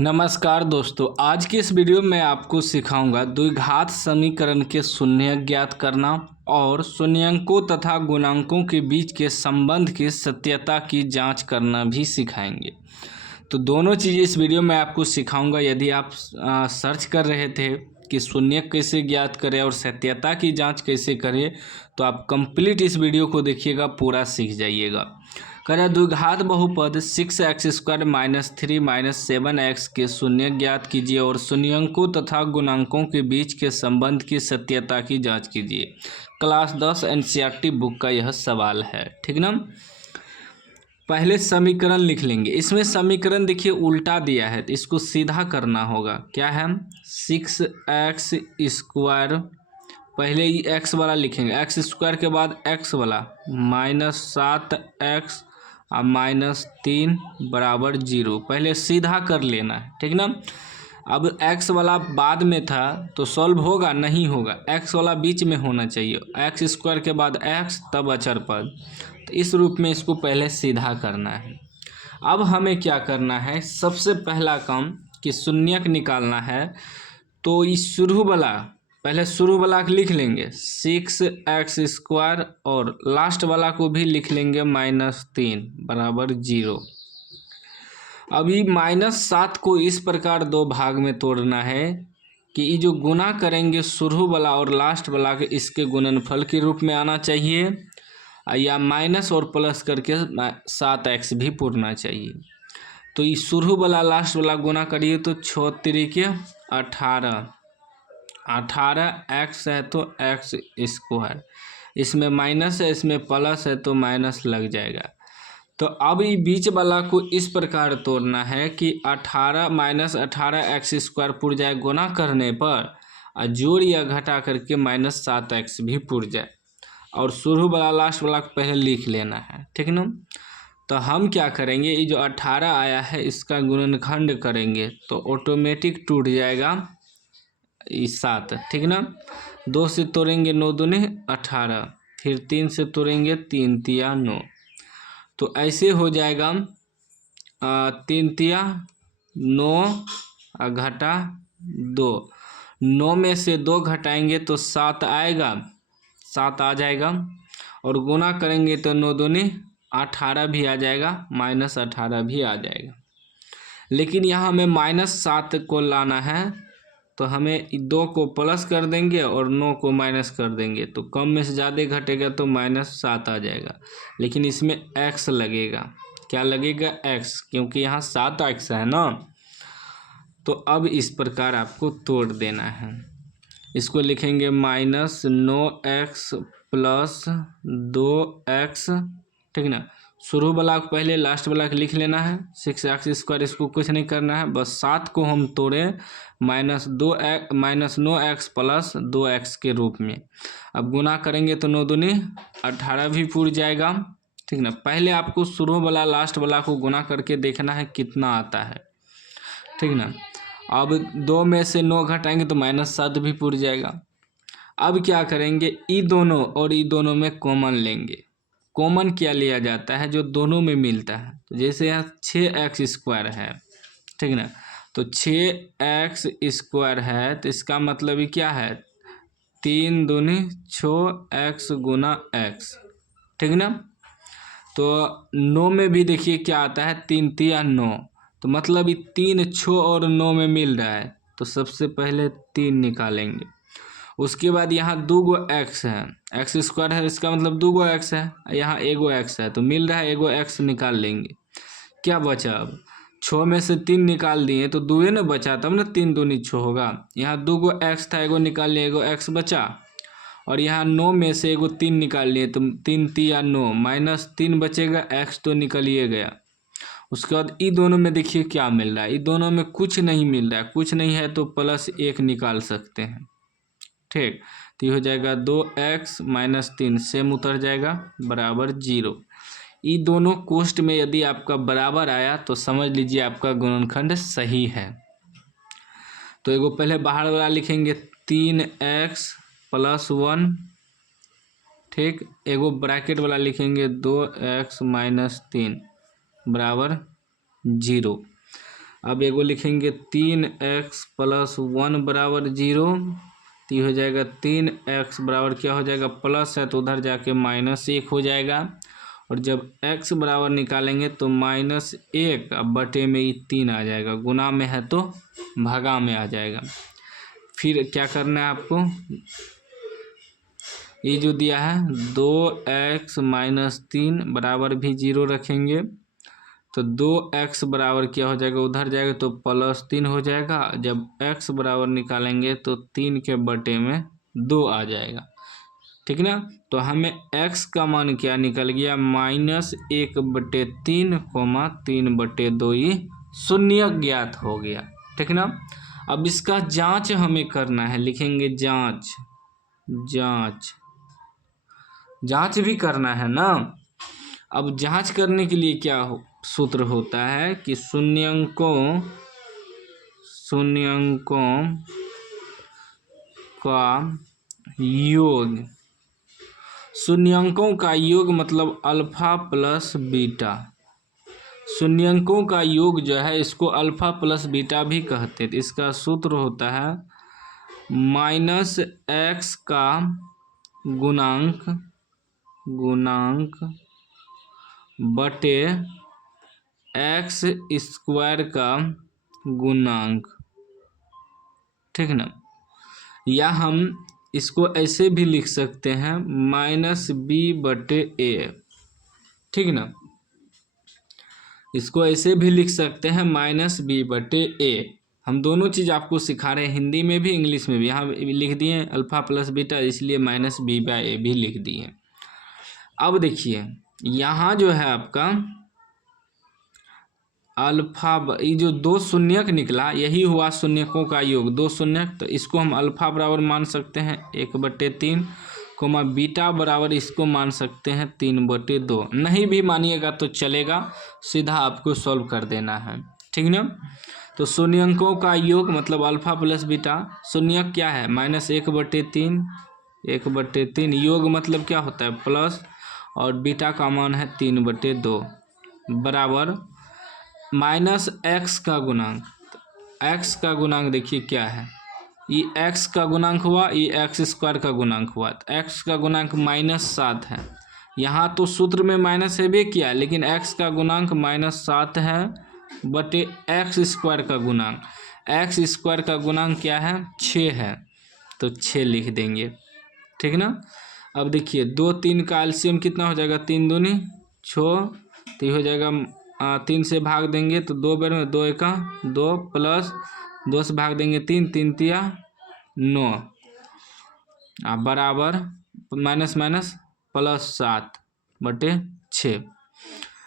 नमस्कार दोस्तों, आज की इस वीडियो में आपको सिखाऊंगा द्विघात समीकरण के शून्यक ज्ञात करना और शून्यंकों तथा गुणांकों के बीच के संबंध की सत्यता की जांच करना भी सिखाएंगे। तो दोनों चीज़ इस वीडियो में आपको सिखाऊंगा। यदि आप सर्च कर रहे थे कि शून्यक कैसे ज्ञात करें और सत्यता की जांच कैसे करें, तो आप कंप्लीट इस वीडियो को देखिएगा, पूरा सीख जाइएगा। करें द्विघात बहुपद 6x² - 3 - 7x के शून्यक ज्ञात कीजिए और शून्यंकों तथा गुणांकों के बीच के संबंध की सत्यता की जांच कीजिए। क्लास 10 एनसीईआरटी बुक का यह सवाल है, ठीक ना। पहले समीकरण लिख लेंगे। इसमें समीकरण देखिए उल्टा दिया है, तो इसको सीधा करना होगा। क्या है? 6x², पहले ही x वाला लिखेंगे, x² के बाद x वाला -7x और -3 बराबर 0। पहले सीधा कर लेना है, ठीक ना। अब x वाला बाद में था तो सॉल्व होगा? नहीं होगा, x वाला बीच में होना चाहिए। x² के बाद x तब अचर पद, तो इस रूप में इसको पहले सीधा करना है। अब हमें क्या करना है? सबसे पहला काम कि शून्यक निकालना है, तो इस शुरू वाला पहले शुरू वाला लिख लेंगे 6x² और लास्ट वाला को भी लिख लेंगे -3 बराबर 0। अभी -7 को इस प्रकार दो भाग में तोड़ना है कि ये जो गुना करेंगे शुरू वाला और लास्ट वाला के, इसके गुणनफल के रूप में आना चाहिए, या माइनस और प्लस करके 7x भी पूरना चाहिए। तो ये शुरू वाला लास्ट वाला गुना करिए तो 6 त्रिके 18, 18x है तो x², इसमें माइनस है इसमें प्लस है तो माइनस लग जाएगा। तो अब ये बीच वाला को इस प्रकार तोड़ना है कि 18 - 18x² पुर जाए गुना करने पर, और जोड़ या घटा करके -7x भी पुर जाए, और शुरू वाला लास्ट वाला पहले लिख लेना है, ठीक ना। तो हम क्या करेंगे, ये जो 18 आया है इसका गुणनखंड करेंगे तो ऑटोमेटिक टूट जाएगा ये 7, ठीक ना। 2 से तोड़ेंगे 9 दूनी 18, फिर 3 से तोड़ेंगे 3 तिया 9, तो ऐसे हो जाएगा 3 तिया 9 घटा 2, 9 में से 2 घटाएंगे तो 7 आएगा, 7 आ जाएगा, और गुना करेंगे तो 9 दूनी 18 भी आ जाएगा, -18 भी आ जाएगा। लेकिन यहाँ हमें -7 को लाना है, तो हमें 2 को प्लस कर देंगे और 9 को माइनस कर देंगे, तो कम में से ज़्यादा घटेगा तो -7 आ जाएगा। लेकिन इसमें x लगेगा। क्या लगेगा? x, क्योंकि यहाँ 7x है ना। तो अब इस प्रकार आपको तोड़ देना है। इसको लिखेंगे -9x + 2x, ठीक ना। शुरू वाला को पहले लास्ट वाला को लिख लेना है 6x², इसको कुछ नहीं करना है, बस 7 को हम तोड़े -9x + 2x के रूप में। अब गुना करेंगे तो 9 दूनी 18 भी पूर जाएगा, ठीक ना। पहले आपको शुरू वाला लास्ट वाला को गुना करके देखना है कितना आता है, ठीक ना। अब 2 में से 9 घटाएंगे तो -7 भी पूर जाएगा। अब क्या करेंगे, ई दोनों और ई दोनों में कॉमन लेंगे। कॉमन क्या लिया जाता है? जो दोनों में मिलता है। तो जैसे यहाँ 6x² है, ठीक ना, तो 6x² है, तो इसका मतलब ही क्या है? 3 दूनी 6x गुना x, ठीक ना। तो 9 में भी देखिए क्या आता है, 3 तिया 9, तो मतलब ये 3 6 और 9 में मिल रहा है, तो सबसे पहले 3 निकालेंगे। उसके बाद यहाँ 2 गो x है, x² है, इसका मतलब 2 गो x है, यहाँ 1 गो x है, तो मिल रहा है 1 गो x निकाल लेंगे। क्या बचा? अब 6 में से 3 निकाल दिए तो 2 ना बचा, तब ना 3 दूनी 6 होगा। यहाँ 2 गो x था, 1 गो निकाल लिए, 1 गो x बचा, और यहाँ 9 में से 1 गो 3 निकाल लिए, तो 3 तिया 9, -3 बचेगा, x तो निकलिए गया। उसके बाद ई दोनों में देखिए क्या मिल रहा है, ई दोनों में कुछ नहीं मिल रहा है, कुछ नहीं है तो +1 निकाल सकते हैं, ठीक। तो ये हो जाएगा 2x - 3 सेम उतर जाएगा बराबर 0। ये दोनों कोष्ट में यदि आपका बराबर आया तो समझ लीजिए आपका गुणनखंड सही है। तो एगो पहले बाहर वाला लिखेंगे 3x + 1, ठीक। एगो ब्रैकेट वाला लिखेंगे 2x - 3 बराबर 0। अब एगो लिखेंगे 3x + 1 = 0, तो ये हो जाएगा 3x बराबर क्या हो जाएगा, प्लस है तो उधर जाके -1 हो जाएगा। और जब x बराबर निकालेंगे तो -1 अब बटे में ये 3 आ जाएगा, गुना में है तो भागा में आ जाएगा। फिर क्या करना है आपको, ये जो दिया है 2x - 3 बराबर भी 0 रखेंगे, तो 2x बराबर क्या हो जाएगा, उधर जाएगा तो +3 हो जाएगा। जब x बराबर निकालेंगे तो 3 के बटे में 2 आ जाएगा, ठीक ना। तो हमें x का मान क्या निकल गया, -1/3, 3/2, ये शून्य ज्ञात हो गया, ठीक ना। अब इसका जांच हमें करना है, लिखेंगे जांच, जांच भी करना है ना। अब जांच करने के लिए क्या सूत्र होता है कि शून्यंकों का योग, शून्यंकों का योग मतलब अल्फा प्लस बीटा। शून्यंकों का योग जो है इसको अल्फा प्लस बीटा भी कहते हैं। इसका सूत्र होता है -x का गुणांक बटे x² का गुणांक, ठीक ना। या हम इसको ऐसे भी लिख सकते हैं -b/a, ठीक ना। इसको ऐसे भी लिख सकते हैं -b/a। हम दोनों चीज़ आपको सिखा रहे हैं, हिंदी में भी इंग्लिश में भी। यहाँ लिख दिए अल्फा प्लस बीटा, इसलिए -b/a भी लिख दिए। अब देखिए यहाँ जो है आपका अल्फा, ये जो 2 शून्यक निकला यही हुआ शून्यकों का योग, 2 शून्यक। तो इसको हम अल्फा बराबर मान सकते हैं 1/3, बीटा बराबर इसको मान सकते हैं 3/2। नहीं भी मानिएगा तो चलेगा, सीधा आपको सॉल्व कर देना है, ठीक ना। तो शून्यकों का योग मतलब अल्फा प्लस बीटा, शून्यक क्या है -1/3, 1/3, योग मतलब क्या होता है प्लस, और बीटा का मान है 3/2 बराबर -x का गुणांक। x का गुणांक देखिए क्या है, ये x का गुणांक हुआ, ये x² का गुणांक हुआ। तो x का गुणांक -7 है, यहाँ तो सूत्र में माइनस है भी किया, लेकिन x का गुणांक -7 है बटे x² का गुणांक। x² का गुणांक क्या है 6 है, तो 6 लिख देंगे, ठीक ना। अब देखिए 2 3 का एलसीएम कितना हो जाएगा, 3 दूनी 6, तो ये हो जाएगा 3 से भाग देंगे तो 2 बार में 2 एका 2 प्लस 2 से भाग देंगे 3, 3 तिया 9 बराबर +7/6।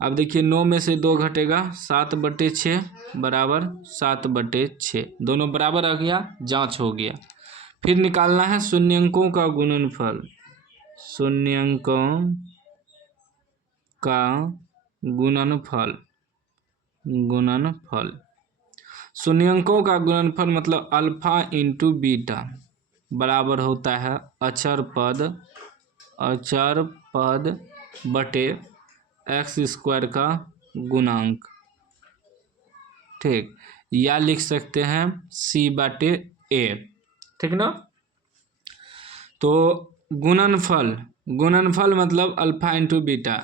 अब देखिए 9 में से 2 घटेगा 7/6 बराबर 7/6, दोनों बराबर आ गया, जांच हो गया। फिर निकालना है शून्यंकों का गुणनफल, शून्यंकों का गुणनफल, शून्यंकों का गुणनफल मतलब अल्फा इंटू बीटा बराबर होता है अचर पद बटे x² का गुणांक, ठीक। या लिख सकते हैं c/a, ठीक ना। तो गुणनफल मतलब अल्फा इंटू बीटा,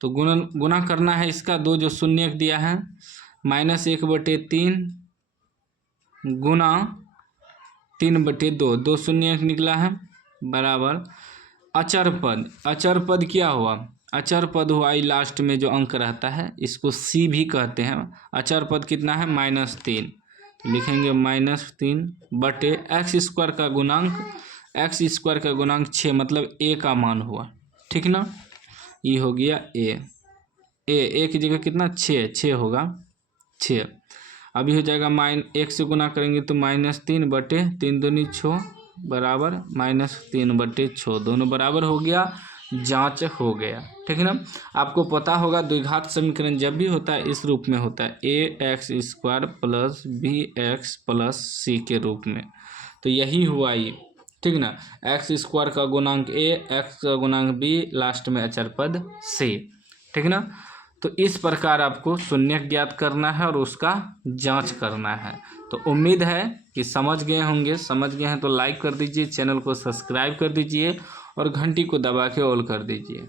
तो गुना करना है इसका, 2 जो शून्यक दिया है -1/3 गुना 3/2, 2 शून्यक निकला है बराबर अचर पद क्या हुआ, अचर पद हुआ ये लास्ट में जो अंक रहता है इसको c भी कहते हैं। अचर पद कितना है -3, तो लिखेंगे -3 बटे x² का गुणांक, x² का गुणांक 6 मतलब a का मान हुआ, ठीक ना। ये हो गया a की जगह कितना 6 होगा 6। अभी हो जाएगा 1 से गुना करेंगे तो -3 बटे 3 दूनी 6 बराबर -3/6, दोनों बराबर हो गया, जांच हो गया, ठीक है ना। आपको पता होगा द्विघात समीकरण जब भी होता है इस रूप में होता है, ax² + bx + c के रूप में। तो यही हुआ ये, ठीक ना। x² का गुणांक a, x का गुणांक b, लास्ट में अचर पद c, ठीक ना। तो इस प्रकार आपको शून्यक ज्ञात करना है और उसका जांच करना है। तो उम्मीद है कि समझ गए होंगे। समझ गए हैं तो लाइक कर दीजिए, चैनल को सब्सक्राइब कर दीजिए और घंटी को दबा के ऑल कर दीजिए।